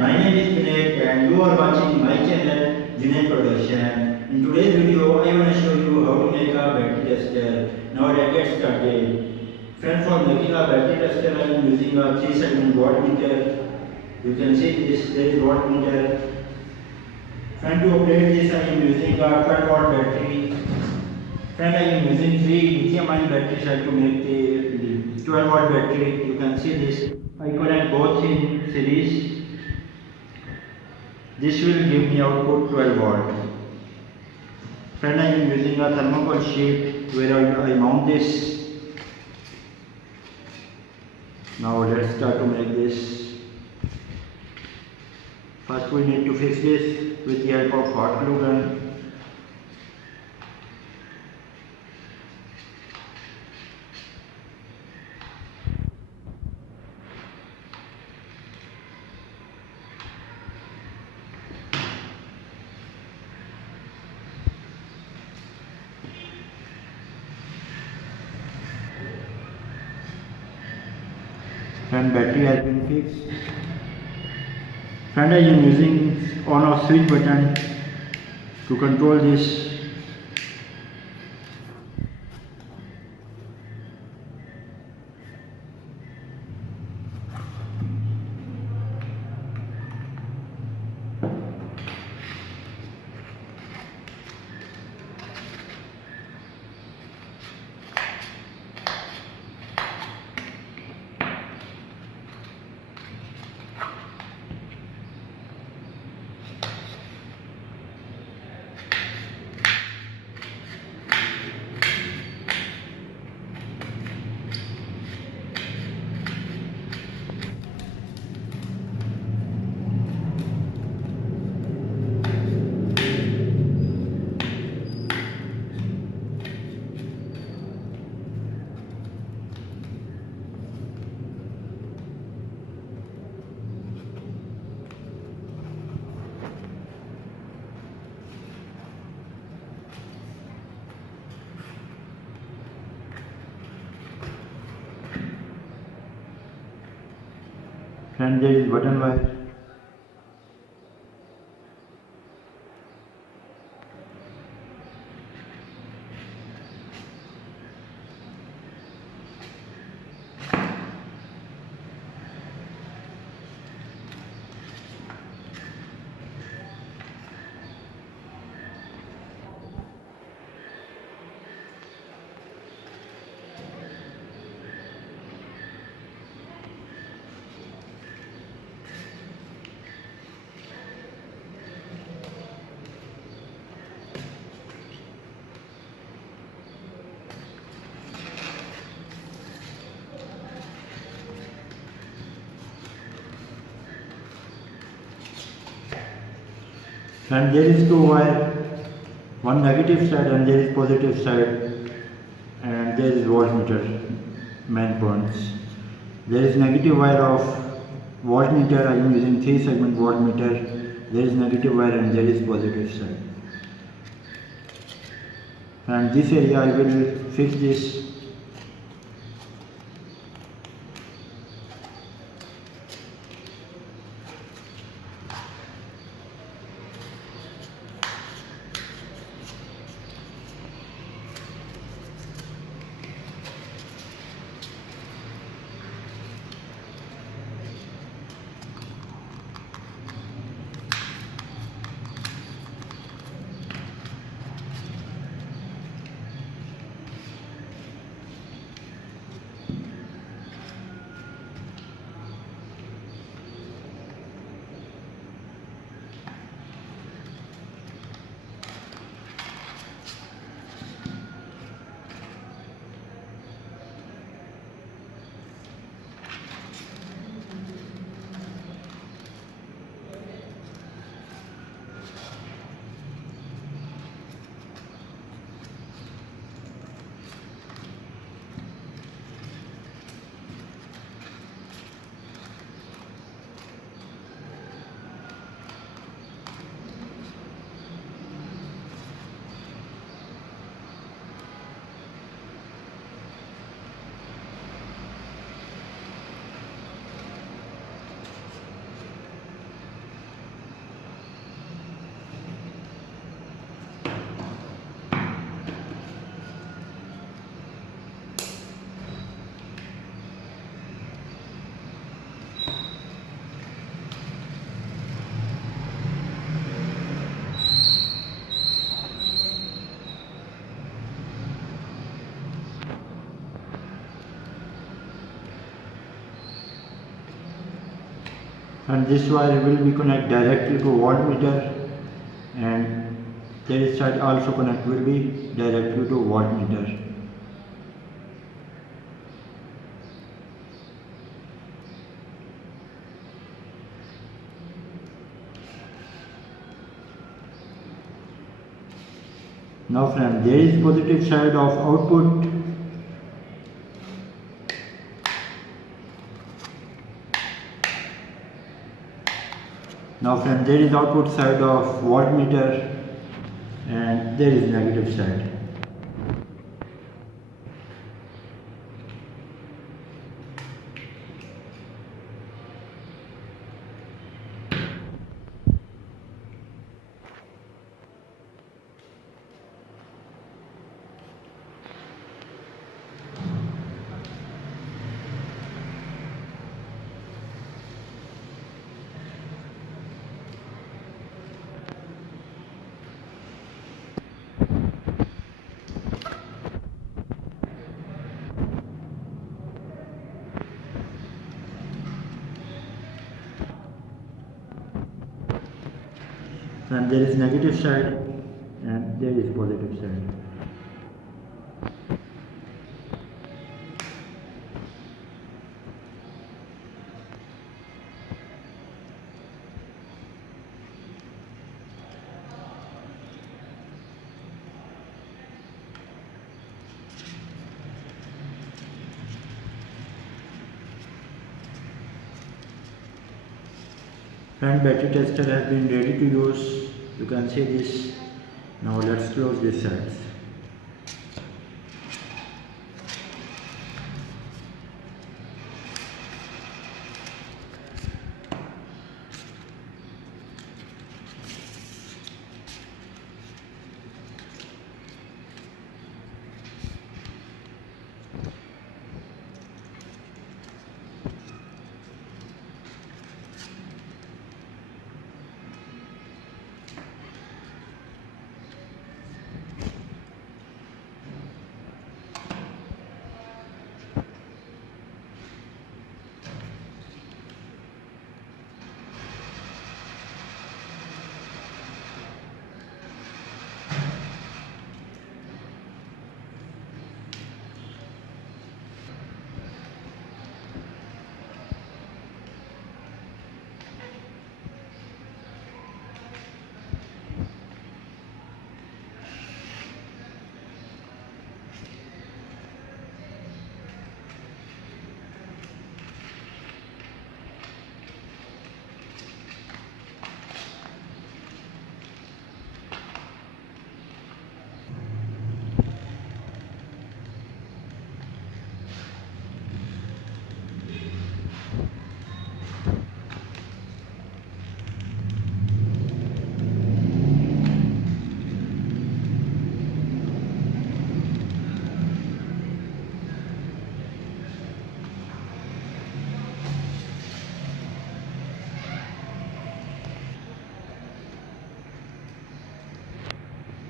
My name is Junaid and you are watching my channel Junaid Production. In today's video, I want to show you how to make a battery tester. Now let's get started. Friend, for making a battery tester, I am using a 3-segment wattmeter. You can see this, there is wattmeter. Friend, to operate this, I am using a 12-watt battery. Friend, I am using 3 lithium-ion batteries to make the 12-watt battery. You can see this. I connect both in series. This will give me output 12 watt. Friend, I am using a thermocol sheet where I mount this. Now let's start to make this. First we need to fix this with the help of hot glue gun. And battery has been fixed. And I am using on off switch button to control this. And there is button wire. And there is two wire, one negative side and there is positive side, and there is voltmeter main points. There is negative wire of voltmeter. I am using 3-segment voltmeter. There is negative wire and there is positive side. And this area I will fix this. and this wire will be connect directly to voltmeter, and this side also connect will be directly to voltmeter. Now friend, there is positive side of output. Now friend, there is output side of voltmeter, and there is negative side. And there is negative side and there is positive side. And battery tester has been ready to use. You can see this. Now let's close this sides.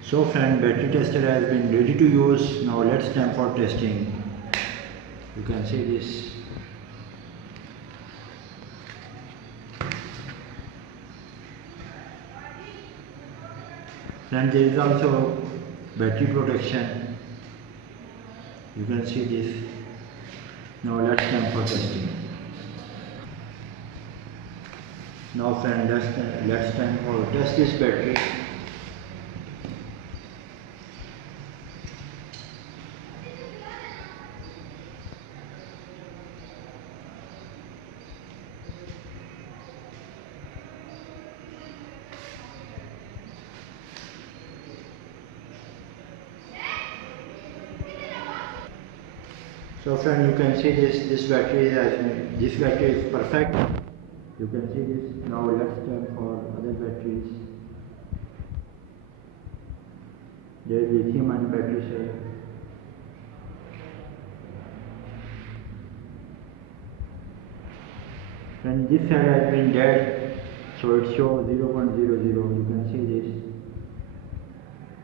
So friend, battery tester has been ready to use. Now let's time for testing. You can see this. Friend, there is also battery protection. You can see this. Now let's time for testing. Now friend, let's time for test this battery. So friend, you can see this battery is perfect. You can see this. Now let's check for other batteries. There is lithium-ion battery cell. And this side has been dead, so it shows 0.00. You can see this.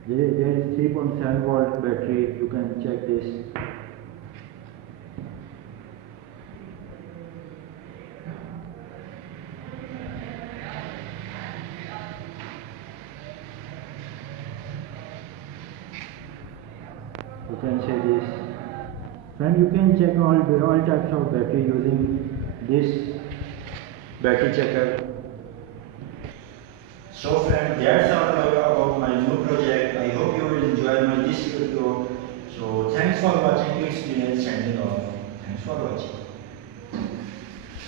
There is 3.7 volt battery. You can check this. you can say this. Friend, you can check all types of battery using this battery checker. So friend, that's all about my new project. I hope you will enjoy this video. So thanks for watching. It's Junaid signing off. Thanks for watching.